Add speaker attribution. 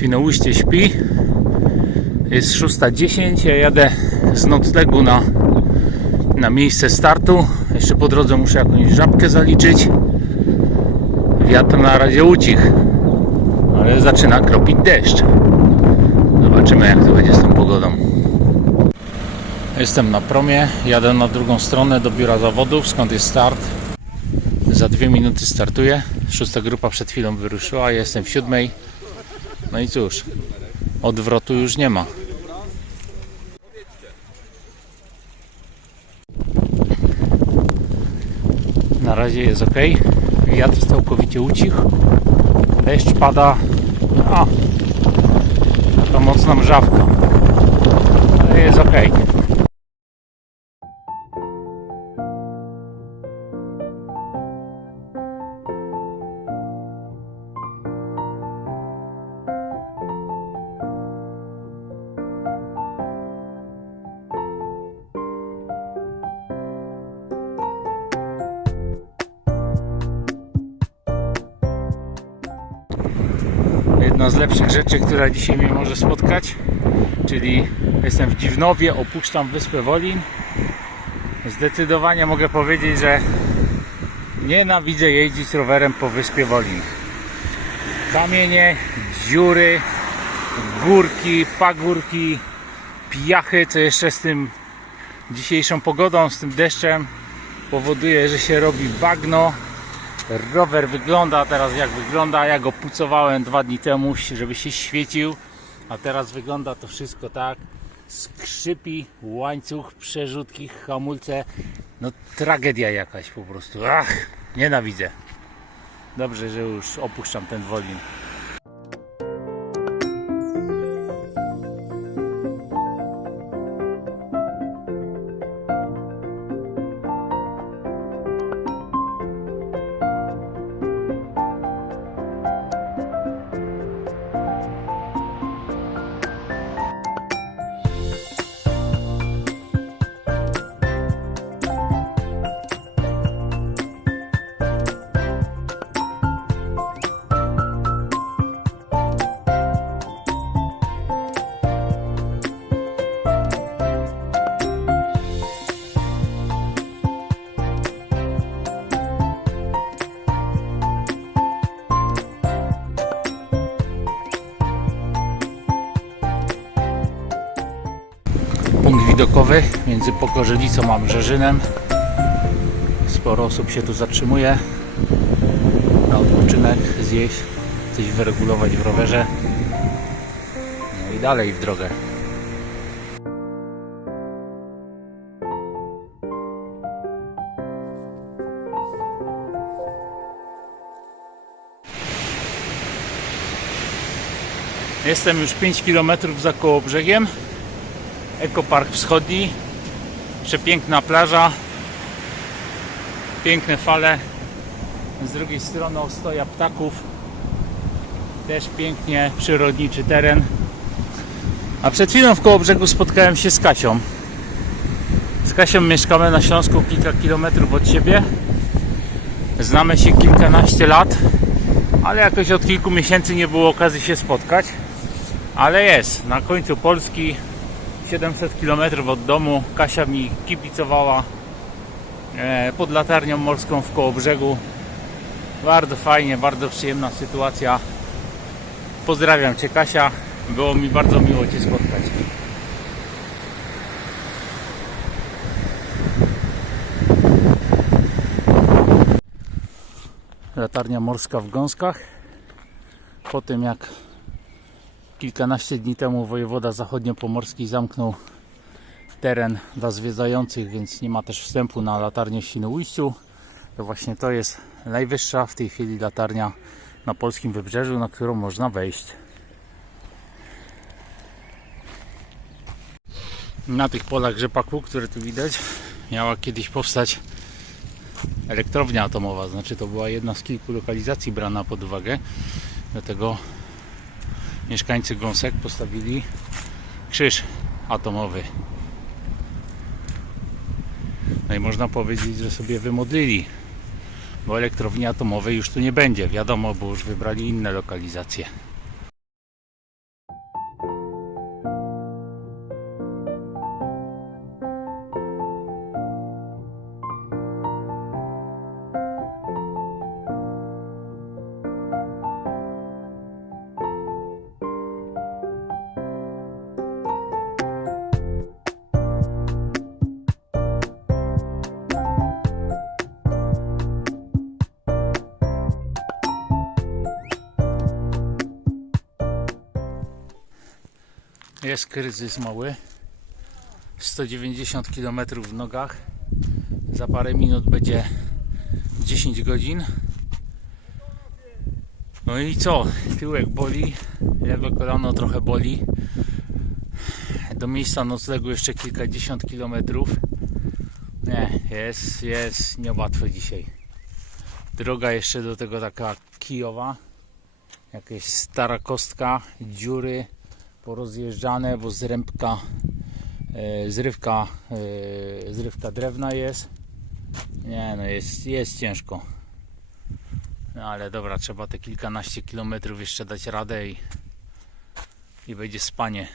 Speaker 1: Świnoujście śpi. Jest 6.10, ja jadę z noclegu na, na miejsce startu. Jeszcze po drodze muszę jakąś żabkę zaliczyć. Wiatr na razie ucich, ale zaczyna kropić deszcz. Zobaczymy jak to będzie z tą pogodą. Jestem na promie, jadę na drugą stronę do biura zawodów, skąd jest start. Za dwie minuty startuję. Szósta grupa przed chwilą wyruszyła, jestem w siódmej. No i cóż, odwrotu już nie ma. Na razie jest ok. Wiatr całkowicie ucichł. Deszcz pada. A, to mocna mrzawka. Ale jest ok. Jedna z lepszych rzeczy, która dzisiaj mnie może spotkać, czyli jestem w Dziwnowie, opuszczam Wyspę Wolin. Zdecydowanie mogę powiedzieć, że nienawidzę jeździć rowerem po Wyspie Wolin. Kamienie, dziury, górki, pagórki, pijachy, co jeszcze z tym dzisiejszą pogodą, z tym deszczem powoduje, że się robi bagno, rower wygląda teraz jak wygląda. Ja go pucowałem dwa dni temu, żeby się świecił, a teraz wygląda to wszystko tak. Skrzypi, łańcuch, przerzutki, hamulce. No tragedia jakaś po prostu. Ach, nienawidzę. Dobrze, że już opuszczam ten Wolin. Punkt widokowy między Pokorzelicą a Mrzeżynem. Sporo osób się tu zatrzymuje na odpoczynek, zjeść, coś wyregulować w rowerze. No i dalej w drogę. Jestem już 5 km za koło brzegiem. Ekopark Wschodni. Przepiękna plaża. Piękne fale. Z drugiej strony ostoja ptaków. Też pięknie przyrodniczy teren. A przed chwilą w koło brzegu spotkałem się z Kasią. Z Kasią mieszkamy na Śląsku kilka kilometrów od siebie. Znamy się kilkanaście lat, ale jakoś od kilku miesięcy nie było okazji się spotkać. Ale jest, na końcu Polski 700 km od domu. Kasia mi kibicowała e, pod latarnią morską w koło brzegu. Bardzo fajnie, bardzo przyjemna sytuacja. Pozdrawiam Cię Kasia. Było mi bardzo miło Cię spotkać. Latarnia morska w Gąskach. Po tym jak Kilkanaście dni temu wojewoda zachodniopomorski zamknął teren dla zwiedzających, więc nie ma też wstępu na latarnię w Świnoujściu. To właśnie to jest najwyższa w tej chwili latarnia na polskim wybrzeżu, na którą można wejść. Na tych polach rzepaku, które tu widać, miała kiedyś powstać elektrownia atomowa. Znaczy to była jedna z kilku lokalizacji brana pod uwagę. Dlatego mieszkańcy Gąsek postawili krzyż atomowy. No i można powiedzieć, że sobie wymodlili, bo elektrowni atomowej już tu nie będzie. Wiadomo, bo już wybrali inne lokalizacje. Jest kryzys mały. 190 km w nogach. Za parę minut będzie 10 godzin. No i co? Tyłek boli, lewe kolano trochę boli. Do miejsca noclegu jeszcze kilkadziesiąt kilometrów. Nie, jest, jest niełatwo dzisiaj. Droga jeszcze do tego taka kijowa. Jakaś stara kostka, dziury porozjeżdżane, bo zrębka, e, zrywka, e, zrywka drewna jest. Nie no, jest, jest ciężko. No ale dobra, trzeba te kilkanaście kilometrów jeszcze dać radę i, i będzie spanie.